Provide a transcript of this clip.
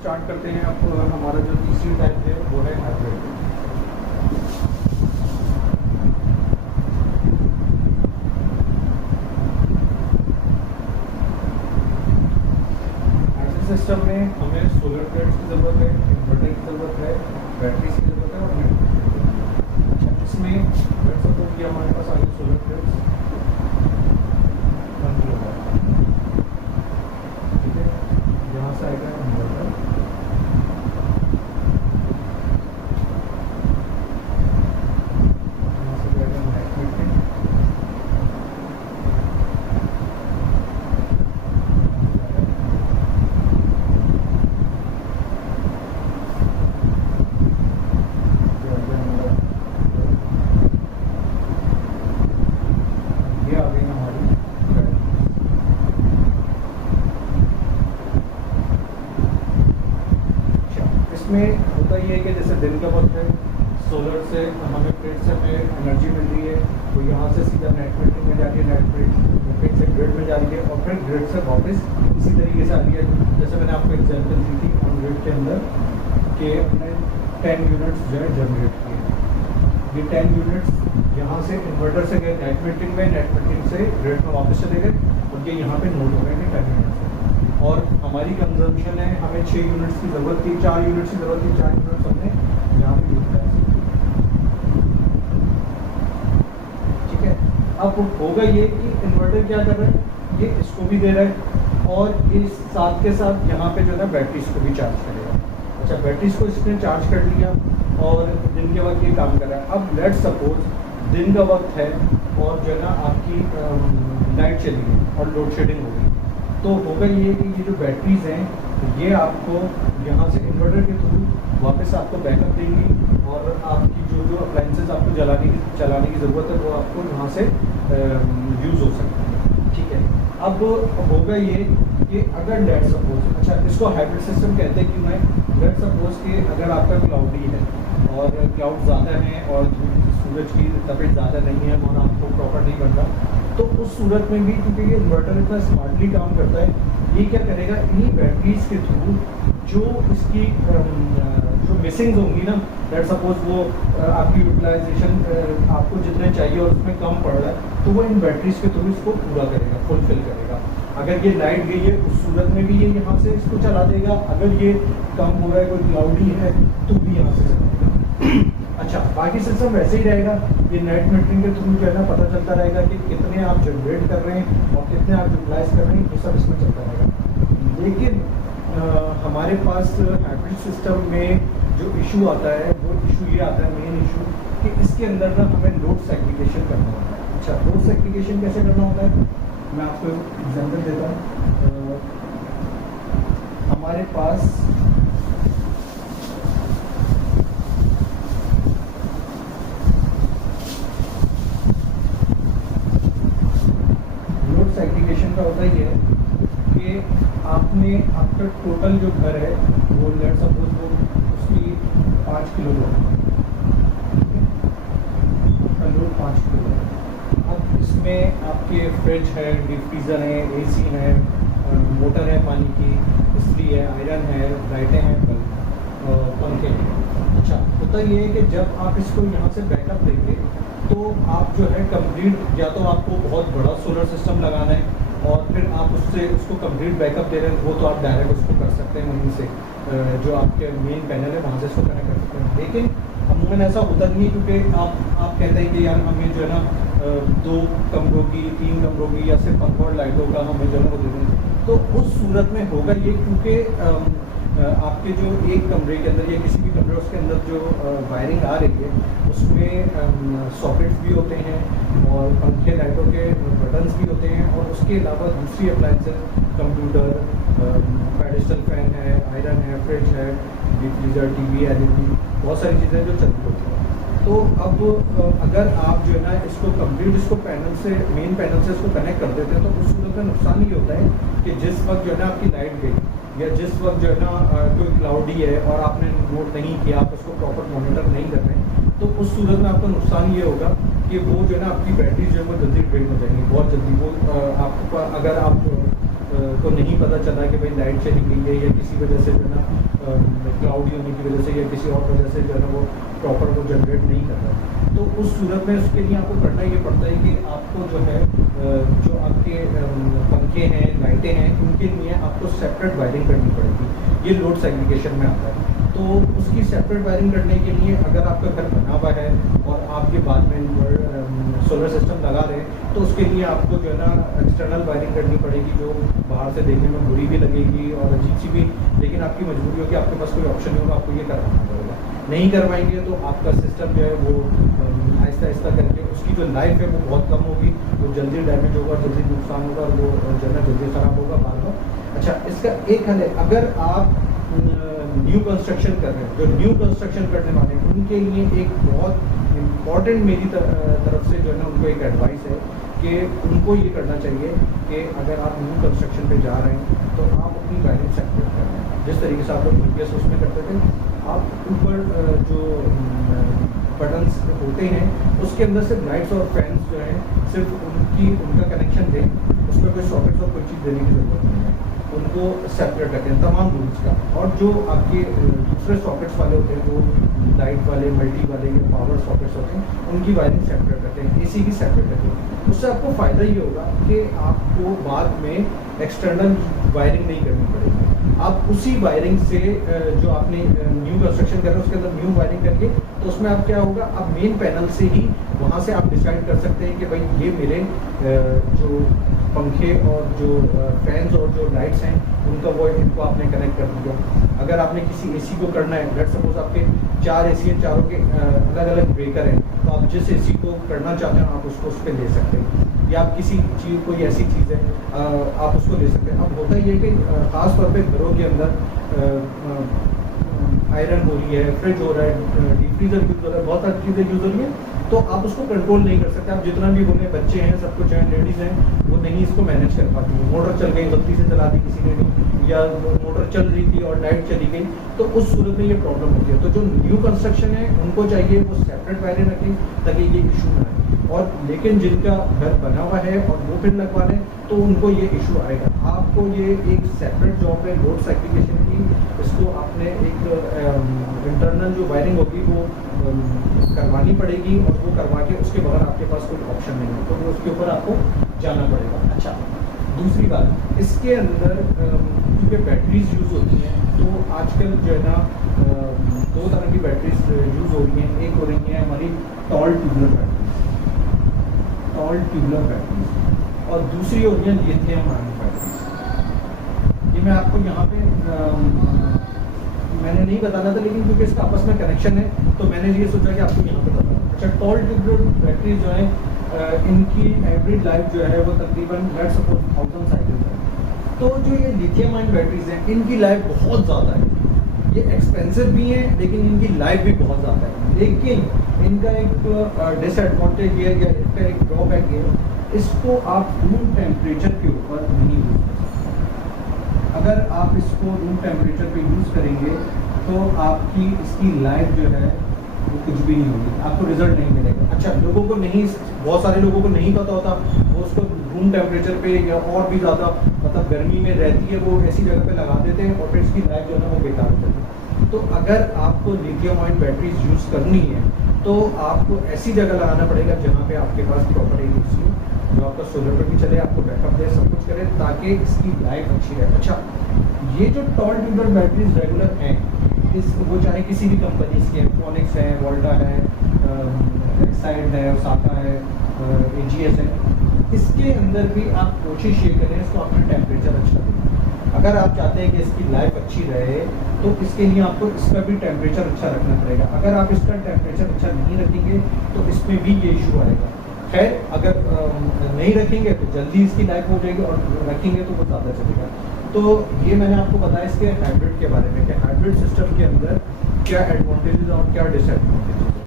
Start करते हैं। अब हमारा जो तीसरी टाइप है वो है हाइब्रिड। सिस्टम में हमें सोलर प्लेट्स की ज़रूरत है, इन्वर्टर की ज़रूरत है, बैटरी की ज़रूरत है और नेट की ज़रूरत है। अच्छा, इसमें लेट्स सपोज कि हमारे पास आगे सोलर प्लेट्स 1 किलोवाट, ठीक है। यहाँ से आएगा इन्वर्टर, यहाँ से जाएगा नेट मीटरिंग, में होता ही है कि जैसे दिन का वक्त है, सोलर से हमें प्लेट से हमें एनर्जी मिल रही है, तो यहाँ से सीधा नेट मीटरिंग में जा रही है, नेट से ग्रिड में जा रही है और फिर ग्रिड से वापस इसी तरीके से आ रही है। जैसे मैंने आपको एग्जांपल दी थी ऑन ग्रिड के अंदर कि हमने 10 यूनिट्स जो है जनरेट किए। ये 10 यूनिट्स यहाँ से इन्वर्टर से गए नेट मीटरिंग में, नेट मीटरिंग से ग्रिड में वापस चले गए और ये यहाँ पे नोट हो गए कि 10 यूनिट्स। और हमारी कंजम्पशन है, हमें 6 यूनिट्स की ज़रूरत थी, 4 यूनिट्स की ज़रूरत थी, 4 यूनिट्स हमने यहाँ पे यूटिलाइज की, ठीक है। अब होगा ये कि इन्वर्टर क्या कर रहा है, ये इसको भी दे रहा है और इस साथ के साथ यहाँ पे जो है बैटरीज को भी चार्ज करेगा। अच्छा, बैटरीज को इसने चार्ज कर लिया और दिन के वक्त ये काम कर रहा है। अब लेट सपोज दिन का वक्त है और जो है ना आपकी लाइट चली गई और लोड शेडिंग होगी, तो होगा ये कि ये जो बैटरीज हैं ये आपको यहाँ से इन्वर्टर के थ्रू वापस आपको बैकअप देंगी और आपकी जो अप्लाइंसेस आपको चलाने की ज़रूरत है वो आपको यहाँ से यूज़ हो सकती है, ठीक है। अब होगा ये कि अगर लेट सपोज, अच्छा इसको हाइब्रिड सिस्टम कहते हैं क्यों है, लेट सपोज कि अगर आपका क्लाउडी है और क्लाउड ज़्यादा है और सूरज की तपिश ज़्यादा नहीं है और आपको प्रॉपर नहीं बन रहा, तो उस सूरत में भी क्योंकि ये इन्वर्टर इतना स्मार्टली काम करता है, ये क्या करेगा, इन्हीं बैटरीज के थ्रू जो इसकी जो मिसिंग होंगी ना, लेट सपोज वो आपकी यूटिलाइजेशन आपको जितने चाहिए और उसमें कम पड़ रहा है, तो वो इन बैटरीज के थ्रू इसको पूरा करेगा, फुलफिल करेगा। अगर ये लाइट गई है उस सूरत में भी ये यहाँ से इसको चला देगा, अगर ये कम हो रहा है, कोई क्लाउडी है तो भी यहाँ से चलाएगा। अच्छा, बाकी सिस्टम वैसे ही रहेगा, ये नेट मीटरिंग के थ्रू जो है ना पता चलता रहेगा कि कितने आप जनरेट कर रहे हैं और कितने आप यूटिलाइज कर रहे हैं, ये सब इसमें चलता रहेगा। लेकिन हमारे पास हाइब्रिड सिस्टम में जो इशू आता है वो इशू ये आता है, मेन इशू, कि इसके अंदर ना हमें लोड सेग्रीगेशन करना होता है। अच्छा, लोड सेग्रीगेशन कैसे करना होता है, मैं आपको एग्जाम्पल देता हूँ। हमारे पास सेग्रीगेशन का होता ही है कि आपने आपका टोटल जो घर है वो लेट सपोज वो उसकी 5 किलो लोड, आपका लोड 5 किलो है। अब इसमें आपके फ्रिज है, डीप फ्रीज़र है, एसी है, मोटर है पानी की, इस्त्री है, आयरन है, लाइटें हैं, पंखे हैं। अच्छा, होता ये है कि जब आप इसको यहाँ से बैकअप देंगे तो आप जो है कंप्लीट, या तो आपको बहुत बड़ा सोलर सिस्टम लगाना है और फिर आप उसको कंप्लीट बैकअप दे रहे हैं, वो तो आप डायरेक्ट उसको कर सकते हैं वहीं से जो आपके मेन पैनल है वहाँ से इसको कनेक्ट कर सकते हैं। लेकिन अमूमन ऐसा होता नहीं है, क्योंकि आप कहते हैं कि यार हमें जो है ना 2 कमरों की, 3 कमरों की या सिर्फ पंखों और लाइटों का हमें जो है वो दे दें, तो उस सूरत में होगा ये, क्योंकि आपके जो एक कमरे के अंदर या किसी भी कमरे उसके अंदर जो वायरिंग आ रही है उसमें सॉकेट्स भी होते हैं और पंखे लाइटों के बटन्स भी होते हैं और उसके अलावा दूसरी अप्लाइंसेस, कंप्यूटर, पेडिस्टल फैन है, आयरन है, फ्रिज है, डीप फ्रीजर, टीवी, एलईडी, बहुत सारी चीज़ें जो चलती होती हैं। तो अब अगर आप जो है ना इसको कंप्लीट इसको पैनल से, मेन पैनल से इसको कनेक्ट कर देते हैं, तो उस सूरत में नुकसान ये होता है कि जिस वक्त जो है ना आपकी लाइट गई या जिस वक्त जो है ना कोई क्लाउडी है और आपने नोट नहीं किया, आप उसको प्रॉपर मॉनिटर नहीं कर रहे, तो उस सूरत में आपका नुकसान ये होगा कि वो जो है ना आपकी बैटरी जो है वो जल्दी ड्रेन हो जाएंगी, बहुत जल्दी। वो आपको अगर आप को नहीं पता चला कि भाई लाइट चली गई है या किसी वजह से जो है ना क्लाउडी होने की वजह से या किसी और वजह से जो है ना वो प्रॉपर वो जनरेट नहीं कर रहा, तो उस सूरत में उसके लिए आपको करना ये पड़ता है कि आपको जो है जो आपके पंखे हैं, लाइटें हैं, उनके लिए आपको सेपरेट वायरिंग करनी पड़ेगी। ये लोड सेग्रीगेशन में आता है। तो उसकी सेपरेट वायरिंग करने के लिए अगर आपका घर बना हुआ है और आप ये बाद में सोलर सिस्टम लगा रहे हैं, तो उसके लिए आपको जो है ना एक्सटर्नल वायरिंग करनी पड़ेगी, जो बाहर से देखने में बुरी भी लगेगी और अजीब सी भी, लेकिन आपकी मजबूरी होगी, आपके पास कोई ऑप्शन नहीं होगा, आपको ये करवाना पड़ेगा। नहीं करवाएंगे तो आपका सिस्टम जो है वो आहिस्ता आहिस्ता करके उसकी जो लाइफ है वो बहुत कम होगी, वो जल्दी डैमेज होगा, जल्दी नुकसान होगा और वो जो है ना जल्दी ख़राब होगा बार बार। अच्छा, इसका एक हल है, अगर आप न्यू कंस्ट्रक्शन कर रहे हैं, जो न्यू कंस्ट्रक्शन करने वाले हैं उनके लिए एक बहुत इम्पॉर्टेंट मेरी तरफ से जो है ना उनको एक एडवाइस है कि उनको ये करना चाहिए कि अगर आप न्यू कंस्ट्रक्शन पे जा रहे हैं तो आप अपनी वायरिंग सेपरेट करें। जिस तरीके से आप लोग प्रीवियस उसमें करते थे, आप ऊपर जो बटन्स होते हैं उसके अंदर सिर्फ लाइट्स और फैंस जो हैं सिर्फ उनका कनेक्शन दें, उसमें कोई सॉकेट्स और कोई चीज़ देने की ज़रूरत नहीं है, उनको सेपरेट रखें तमाम रूल्स का। और जो आपके दूसरे सॉकेट्स वाले होते हैं, जो लाइट वाले, मल्टी वाले या पावर सॉकेट्स होते हैं, उनकी वायरिंग सेपरेट रखें, एसी की सेपरेट रखें। उससे आपको फ़ायदा ये होगा कि आपको बाद में एक्सटर्नल वायरिंग नहीं करनी पड़ेगी। आप उसी वायरिंग से जो आपने न्यू कंस्ट्रक्शन कर रहे हैं उसके अंदर न्यू वायरिंग करके, तो उसमें आप क्या होगा, आप मेन पैनल से ही वहाँ से आप डिसाइड कर सकते हैं कि भाई ये मेरे जो पंखे और जो फैंस और जो लाइट्स हैं उनका वो इनको आपने कनेक्ट कर दिया। अगर आपने किसी एसी को करना है, लेट्स सपोज आपके 4 एसी हैं, चारों के अलग अलग ब्रेकर हैं, तो आप जिस एसी को करना चाहते हैं आप उसको उस पर ले सकते हैं, या आप किसी चीज़ कोई ऐसी चीज़ है आप उसको ले सकते हैं। अब होता ये है कि ख़ास तौर पे घरों के अंदर आयरन हो रही है, फ्रिज हो रहा है, डीप फ्रीजर यूज़ हो रहा है, बहुत सारी चीज़ें यूज़ हो रही हैं, तो आप उसको कंट्रोल नहीं कर सकते। आप जितना भी बोले, बच्चे हैं, सब कुछ हैं, लेडीज़ हैं, वो नहीं इसको मैनेज कर पाती हैं। मोटर चल गई, गलती से चला दी किसी ने नहीं, या मोटर चल रही थी और लाइट चली गई, तो उस सूरत में ये प्रॉब्लम होती है। तो जो न्यू कंस्ट्रक्शन है उनको चाहिए वो सेपरेट वायरिंग रखें ताकि ये इशू ना आए, और लेकिन जिनका घर बना हुआ है और वो फिर लगवा रहे हैं तो उनको ये इशू आएगा। आपको ये एक सेपरेट जॉब है लोड सेग्रीगेशन की, इसको आपने एक इंटरनल जो वायरिंग होगी वो करवानी पड़ेगी, और वो करवा के उसके बगैर आपके पास कोई ऑप्शन नहीं है, तो उसके ऊपर आपको जाना पड़ेगा। अच्छा, दूसरी बात, इसके अंदर क्योंकि बैटरीज यूज़ होती हैं, तो आजकल जो है ना 2 तरह की बैटरीज यूज़ हो रही हैं। एक हो रही है हमारी टॉल ट्यूबुलर बैटरीज, और दूसरी हो रही है लिथियम आयन बैटरीज। ये मैं आपको यहाँ पे मैंने नहीं बताना था, लेकिन क्योंकि इसका आपस में कनेक्शन है तो मैंने ये सोचा कि आपको यहाँ पे बताऊँ। अच्छा, टॉल ट्यूबुलर बैटरीज जो है इनकी एवरेज लाइफ जो है वो तकरीबन 1000 साइकिल्स है। तो जो ये लिथियम आयन बैटरीज हैं इनकी लाइफ बहुत ज़्यादा है, ये एक्सपेंसिव भी हैं लेकिन इनकी लाइफ भी बहुत ज़्यादा है। लेकिन इनका एक डिसएडवांटेज ये है, या इसका एक ड्रॉबैक ये है, इसको आप रूम टेम्परेचर के ऊपर नहीं यूज़ कर सकते। अगर आप इसको रूम टेम्परेचर पे यूज़ करेंगे तो आपकी इसकी लाइफ जो है वो कुछ भी नहीं होगी, आपको रिजल्ट नहीं मिलेगा। अच्छा, लोगों को नहीं, बहुत सारे लोगों को नहीं पता होता, वो उसको रूम टेम्परेचर पे या और भी ज़्यादा मतलब गर्मी में रहती है वो ऐसी जगह पे लगा देते हैं और फिर इसकी लाइफ जो है ना वो बेकार हो जाती है। तो अगर आपको लिथियम आयन बैटरीज यूज़ करनी है तो आपको ऐसी जगह लगाना पड़ेगा जहाँ पे आपके पास प्रॉपर एसी हो, जो आपका सोलर पर भी चले, आपको बैकअप दे, सब कुछ करे, ताकि इसकी लाइफ अच्छी रहे। अच्छा, ये जो टॉल ट्यूबुलर बैटरीज रेगुलर हैं, इस वो चाहे किसी भी कंपनी की, फोनिक्स है, वोल्टा है, एक्साइड है, ओसाका है, एजीएस है, इसके अंदर भी आप कोशिश ये करें इसको अपना टेम्परेचर अच्छा दें। अगर आप चाहते हैं कि इसकी लाइफ अच्छी रहे तो इसके लिए आपको इसका भी टेम्परेचर अच्छा रखना पड़ेगा। अगर आप इसका टेम्परेचर अच्छा नहीं रखेंगे तो इसमें भी ये इशू आएगा। खैर, अगर नहीं रखेंगे तो जल्दी इसकी लाइफ हो जाएगी, और रखेंगे तो वो ज़्यादा चलेगा। तो ये मैंने आपको बताया इसके हाइब्रिड के बारे में कि हाइब्रिड सिस्टम के अंदर क्या एडवांटेजेस और क्या डिसएडवांटेजेस।